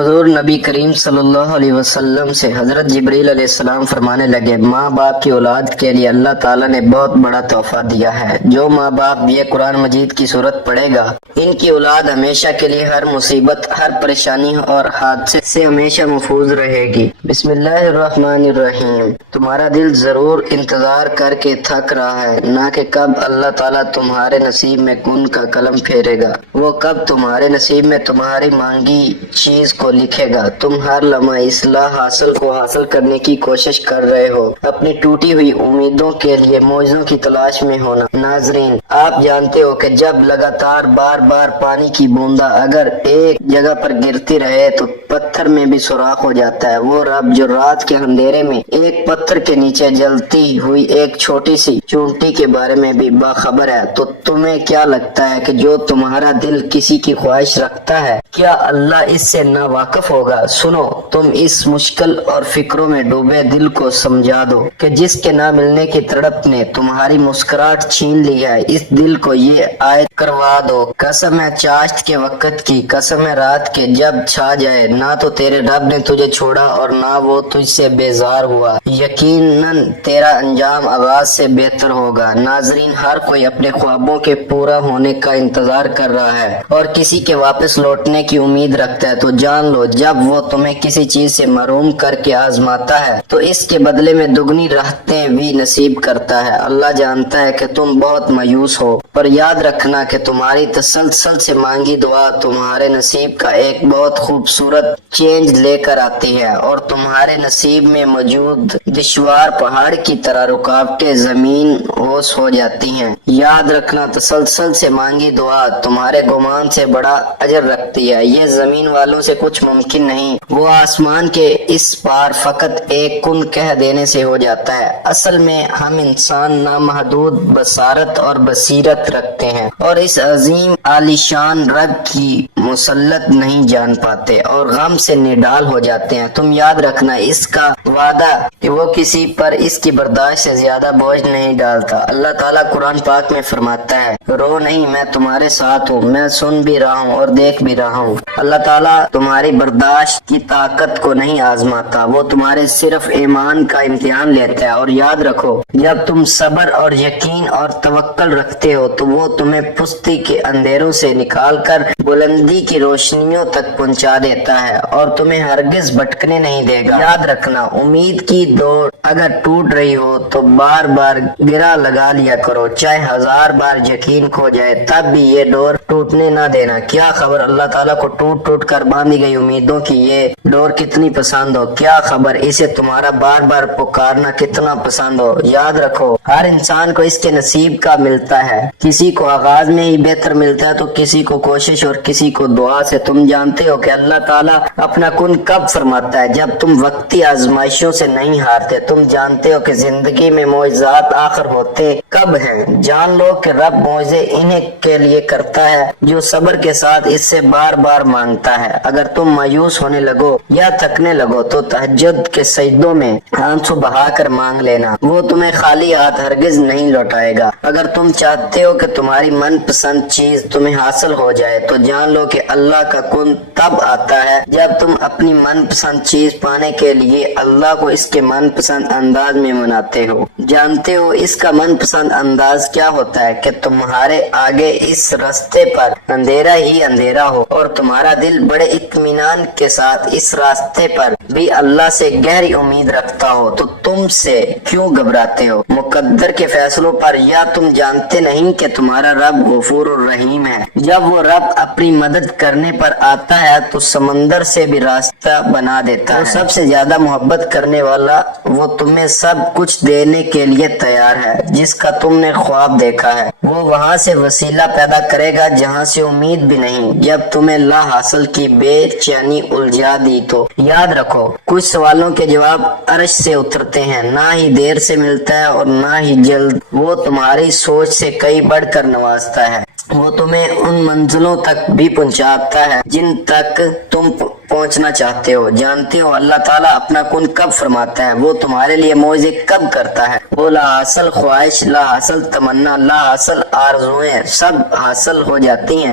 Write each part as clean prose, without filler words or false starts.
حضور نبی کریم صلی اللہ علیہ وسلم سے حضرت جبریل علیہ السلام فرمانے لگے، ماں باپ کی اولاد کے لیے اللہ تعالیٰ نے بہت بڑا تحفہ دیا ہے۔ جو ماں باپ یہ قرآن مجید کی صورت پڑھے گا، ان کی اولاد ہمیشہ کے لیے ہر مصیبت، ہر پریشانی اور حادثے سے ہمیشہ محفوظ رہے گی۔ بسم اللہ الرحمن الرحیم۔ تمہارا دل ضرور انتظار کر کے تھک رہا ہے، نہ کہ کب اللہ تعالیٰ تمہارے نصیب میں کن کا قلم پھیرے گا، وہ کب تمہارے نصیب میں تمہاری مانگی چیز کو لکھے گا۔ تم ہر لمحہ اصلاح حاصل کرنے کی کوشش کر رہے ہو، اپنی ٹوٹی ہوئی امیدوں کے لیے معجزوں کی تلاش میں ہونا۔ ناظرین، آپ جانتے ہو کہ جب لگاتار بار بار پانی کی بوندا اگر ایک جگہ پر گرتی رہے تو پتھر میں بھی سوراخ ہو جاتا ہے۔ وہ رب جو رات کے اندھیرے میں ایک پتھر کے نیچے جلتی ہوئی ایک چھوٹی سی چونٹی کے بارے میں بھی باخبر ہے، تو تمہیں کیا لگتا ہے کہ جو تمہارا دل کسی کی خواہش رکھتا ہے، کیا اللہ اس سے نا واقف ہوگا؟ سنو، تم اس مشکل اور فکروں میں ڈوبے دل کو سمجھا دو کہ جس کے نہ ملنے کی تڑپ نے تمہاری مسکراہٹ چھین لی ہے، اس دل کو یہ آیت کروا دو، قسم ہے چاشت کے وقت کی، قسم ہے رات کے جب چھا جائے، نہ تو تیرے رب نے تجھے چھوڑا اور نہ وہ تجھ سے بیزار ہوا، یقیناً تیرا انجام آغاز سے بہتر ہوگا۔ ناظرین، ہر کوئی اپنے خوابوں کے پورا ہونے کا انتظار کر رہا ہے اور کسی کے واپس لوٹنے کی امید رکھتا ہے، تو جان لو جب وہ تمہیں کسی چیز سے محروم کر کے آزماتا ہے تو اس کے بدلے میں دگنی راحتیں بھی نصیب کرتا ہے۔ اللہ جانتا ہے کہ تم بہت مایوس ہو، پر یاد رکھنا کہ تمہاری تسلسل سے مانگی دعا تمہارے نصیب کا ایک بہت خوبصورت چینج لے کر آتی ہے، اور تمہارے نصیب میں موجود دشوار پہاڑ کی طرح رکاوٹیں زمین اوس ہو جاتی ہیں۔ یاد رکھنا، تسلسل سے مانگی دعا تمہارے گمان سے بڑا اجر رکھتی ہے۔ یہ زمین والوں سے کچھ ممکن نہیں، وہ آسمان کے اس پار فقط ایک کن کہہ دینے سے ہو جاتا ہے۔ اصل میں ہم انسان نامحدود بصارت اور بصیرت رکھتے ہیں اور اس عظیم عالیشان رب کی مسلط نہیں جان پاتے اور غم سے نڈال ہو جاتے ہیں۔ تم یاد رکھنا اس کا وعدہ کہ وہ کسی پر اس کی برداشت سے زیادہ بوجھ نہیں ڈالتا۔ اللہ تعالیٰ قرآن پاک میں فرماتا ہے، رو نہیں، میں تمہارے ساتھ ہوں، میں سن بھی رہا ہوں اور دیکھ بھی رہا ہوں۔ اللہ تعالیٰ تمہاری برداشت کی طاقت کو نہیں آزماتا، وہ تمہارے صرف ایمان کا امتحان لیتا ہے۔ اور یاد رکھو، جب تم صبر اور یقین اور توکل رکھتے ہو تو وہ تمہیں پستی کے اندھیروں سے نکال کر بلندی کی روشنیوں تک پہنچا دیتا ہے اور تمہیں ہرگز بھٹکنے نہیں دے گا۔ یاد رکھنا، امید کی دوڑ اگر ٹوٹ رہی ہو تو بار بار گرا لگا لیا کرو، چاہے 1000 بار یقین کھو جائے تب بھی یہ ڈور ٹوٹنے نہ دینا۔ کیا خبر اللہ تعالیٰ کو ٹوٹ ٹوٹ کر باندھی گئی امیدوں کی یہ ڈور کتنی پسند ہو، کیا خبر اسے تمہارا بار بار پکارنا کتنا پسند ہو۔ یاد رکھو، ہر انسان کو اس کے نصیب کا ملتا ہے، کسی کو آغاز میں ہی بہتر ملتا ہے تو کسی کو کوشش اور کسی کو دعا سے۔ تم جانتے ہو کہ اللہ تعالیٰ اپنا کن کب فرماتا ہے؟ جب تم وقتی آزمائشوں سے نہیں ہارتے۔ تم جانتے ہو کہ زندگی میں معجزات آخر ہوتے کب ہیں؟ جان لو کہ رب معجزے انہیں کے لیے کرتا ہے جو صبر کے ساتھ اس سے بار بار مانگتا ہے۔ اگر تم مایوس ہونے لگو یا تھکنے لگو تو تہجد کے سجدوں میں آنسو بہا کر مانگ لینا، وہ تمہیں خالی ہاتھ ہرگز نہیں لوٹائے گا۔ اگر تم چاہتے ہو کہ تمہاری من پسند چیز تمہیں حاصل ہو جائے تو جان لو کہ اللہ کا کن تب آتا ہے جب تم اپنی من پسند چیز پانے کے لیے اللہ کو اس کے من پسند انداز میں مناتے ہو۔ جانتے ہو اس کا من پسند انداز کیا ہوتا ہے؟ کہ تمہارے آگے اس راستے پر اندھیرا ہی اندھیرا ہو اور تمہارا دل بڑے اطمینان کے ساتھ اس راستے پر بھی اللہ سے گہری امید رکھتا ہو، تو تم سے کیوں گھبراتے ہو مقدر کے فیصلوں پر؟ یا تم جانتے نہیں کہ تمہارا رب غفور الرحیم ہے؟ جب وہ رب اپنی مدد کرنے پر آتا ہے تو سمندر سے بھی راستہ بنا دیتا ہے۔ وہ سب سے زیادہ محبت کرنے والا، وہ تمہیں سب کچھ دینے کے لیے تیار ہے جس کا تم نے خواب دیکھا ہے۔ وہ وہاں سے وسیلہ پیدا کرے گا جہاں سے امید بھی نہیں۔ جب تمہیں لا حاصل کی بے چینی الجھا دی تو یاد رکھو، کچھ سوالوں کے جواب عرش سے اترتے ہیں، نہ ہی دیر سے ملتا ہے اور نہ ہی جلد۔ وہ تمہاری سوچ سے کئی بڑھ کر نوازتا ہے، وہ تمہیں ان منزلوں تک بھی پہنچاتا ہے جن تک تم پہنچنا چاہتے ہو۔ جانتے ہو اللہ تعالیٰ اپنا کن کب فرماتا ہے؟ وہ تمہارے لیے معجزے کب کرتا ہے؟ وہ لا حاصل خواہش، لا حاصل تمنا، لا حاصل آرزویں سب حاصل ہو جاتی ہیں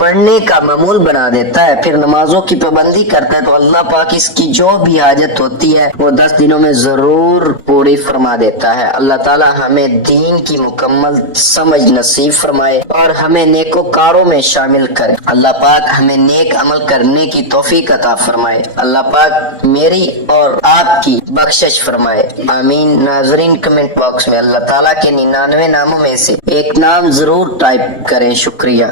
پڑھنے کا معمول بنا دیتا ہے، پھر نمازوں کی پابندی کرتا ہے، تو اللہ پاک اس کی جو بھی حاجت ہوتی ہے وہ 10 دنوں میں ضرور پوری فرما دیتا ہے۔ اللہ تعالی ہمیں دین کی مکمل سمجھ نصیب فرمائے اور ہمیں نیکوکاروں میں شامل کرے۔ اللہ پاک ہمیں نیک عمل کرنے کی توفیق عطا فرمائے۔ اللہ پاک میری اور آپ کی بخشش فرمائے، آمین۔ ناظرین کمنٹ باکس میں اللہ تعالیٰ کے 99 ناموں میں سے ایک نام ضرور ٹائپ کریں، شکریہ۔